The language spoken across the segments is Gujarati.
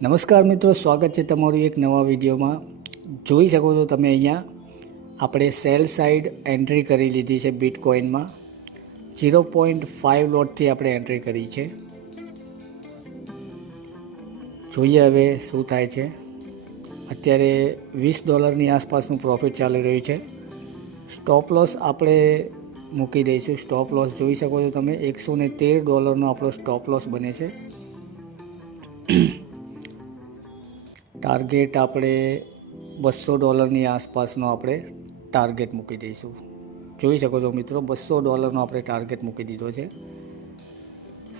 નમસ્કાર મિત્રો, સ્વાગત છે તમારું એક નવા વિડીયોમાં। જોઈ શકો છો તમે અહીંયા આપણે સેલ સાઇડ એન્ટ્રી કરી લીધી છે બિટકોઇનમાં। 0.5 લોટથી આપણે એન્ટ્રી કરી છે। જોઈએ હવે શું થાય છે। અત્યારે $20ની આસપાસનું પ્રોફિટ ચાલી રહ્યું છે। સ્ટોપ લોસ આપણે મૂકી દઈશું। સ્ટોપ લોસ જોઈ શકો છો તમે, $113નો આપણો સ્ટોપ લોસ બને છે। ટાર્ગેટ આપણે $200ની આસપાસનો આપણે ટાર્ગેટ મૂકી દઈશું। જોઈ શકો છો મિત્રો, $200નો આપણે ટાર્ગેટ મૂકી દીધો છે।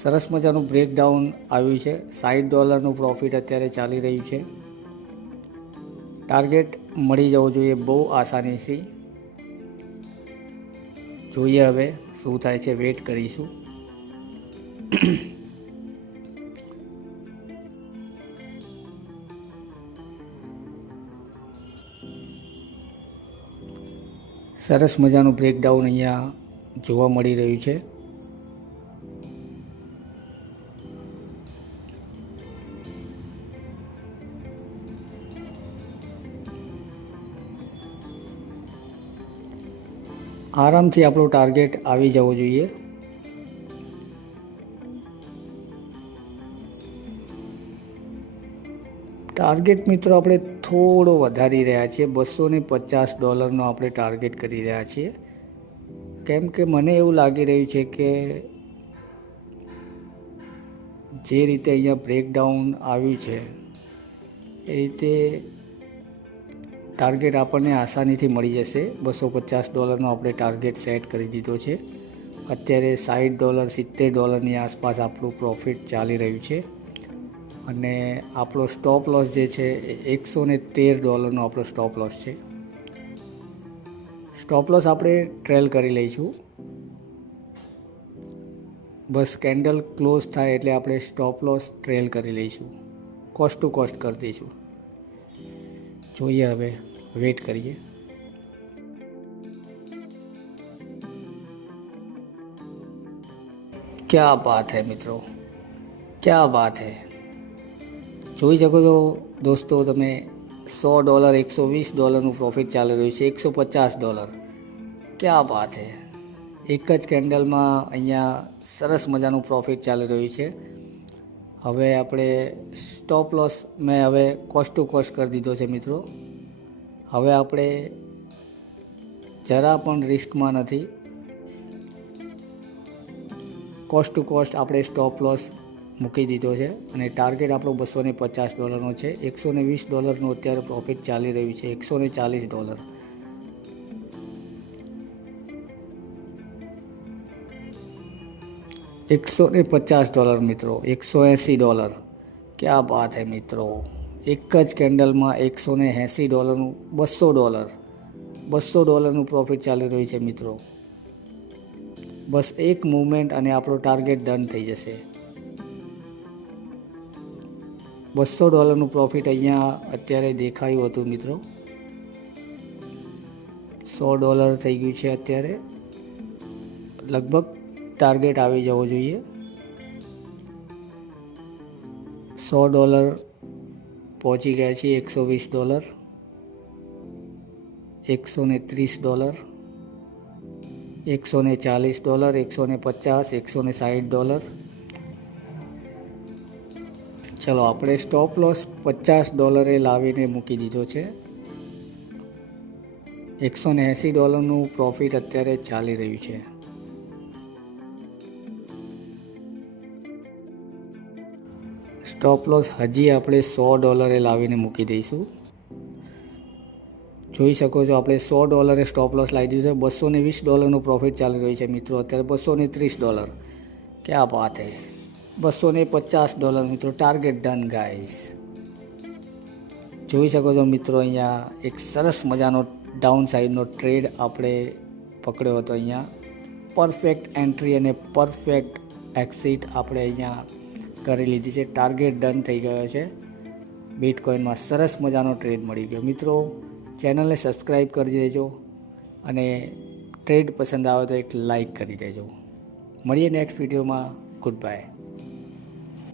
સરસ મજાનું બ્રેકડાઉન આવ્યું છે। $60નું પ્રોફિટ અત્યારે ચાલી રહ્યું છે। ટાર્ગેટ મળી જવું જોઈએ બહુ આસાનીથી। જોઈએ હવે શું થાય છે, વેઇટ કરીશું। સરસ મજાનું બ્રેકડાઉન અહીંયા જોવા મળી રહ્યું છે। આરામથી આપણો ટાર્ગેટ આવી જવો જોઈએ। ટાર્ગેટ મિત્રો આપણે થોડો વધારી રહ્યા છીએ। $250નો આપણે ટાર્ગેટ કરી રહ્યા છીએ। કેમ કે મને એવું લાગી રહ્યું છે કે જે રીતે અહીંયા બ્રેકડાઉન આવ્યું છે એ રીતે ટાર્ગેટ આપણને આસાનીથી મળી જશે। $250નો આપણે ટાર્ગેટ સેટ કરી દીધો છે। અત્યારે $60 $70ની આસપાસ આપણું પ્રોફિટ ચાલી રહ્યું છે અને આપણો સ્ટોપ લોસ જે છે એ $113નો આપણો સ્ટોપ લોસ છે। સ્ટોપ લોસ આપણે ટ્રેલ કરી લઈશું। બસ કેન્ડલ ક્લોઝ થાય એટલે આપણે સ્ટોપ લોસ ટ્રેલ કરી લઈશું। કોસ્ટ ટુ કોસ્ટ કરી દઈશું। જોઈએ હવે, વેઇટ કરીએ। क्या बात है મિત્રો, क्या बात है। જોઈ શકો છો દોસ્તો તમે, $100 $120નું પ્રોફિટ ચાલી રહ્યું છે। $150, क्या बात है। એક જ કેન્ડલમાં અહીંયા સરસ મજાનું પ્રોફિટ ચાલી રહ્યું છે। હવે આપણે સ્ટોપ લોસ મેં હવે કોસ્ટ ટુ કોસ્ટ કરી દીધો છે મિત્રો। હવે આપણે જરા પણ રિસ્કમાં નથી। કોસ્ટ ટુ કોસ્ટ આપણે સ્ટોપ લોસ મૂકી દીધો છે અને ટાર્ગેટ આપણો $250નો છે। $120નું અત્યારે પ્રોફિટ ચાલી રહ્યું છે। $140, $150 મિત્રો, $180, क्या बात है મિત્રો। એક જ કેન્ડલમાં $180નું $200નું પ્રોફિટ ચાલી રહ્યું છે મિત્રો। બસ એક મૂવમેન્ટ અને આપણો ટાર્ગેટ ડન થઈ જશે। $200નું પ્રોફિટ અહીંયા અત્યારે દેખાયું હતું મિત્રો। $100 થઈ ગયું છે અત્યારે। લગભગ ટાર્ગેટ આવી જવો જોઈએ। $100 પહોંચી ગયા છીએ। $120, $130, $140, $150, $160। ચલો આપણે સ્ટોપ લોસ $50 લાવીને મૂકી દીધો છે। $180નું પ્રોફિટ અત્યારે ચાલી રહ્યું છે। સ્ટોપ લોસ હજી આપણે $100 લાવીને મૂકી દઈશું। જોઈ શકો છો આપણે $100 સ્ટોપ લોસ લાવી દીધો। $220નું પ્રોફિટ ચાલી રહ્યું છે મિત્રો। અત્યારે $230, क्या बात है। $250 મિત્રો, ટાર્ગેટ ડન ગાઈસ। જોઈ શકો છો મિત્રો, અહીંયા એક સરસ મજાનો ડાઉન સાઈડનો ટ્રેડ આપણે પકડ્યો હતો। અહીંયા પરફેક્ટ એન્ટ્રી અને પરફેક્ટ એક્ઝિટ આપણે અહીંયા કરી લીધી છે। ટાર્ગેટ ડન થઈ ગયો છે। બિટકોઇનમાં સરસ મજાનો ટ્રેડ મળી ગયો। મિત્રો, ચેનલને સબસ્ક્રાઈબ કરી દેજો અને ટ્રેડ પસંદ આવે તો એક લાઈક કરી દેજો। મળીએ નેક્સ્ટ વિડીયોમાં। Good bye.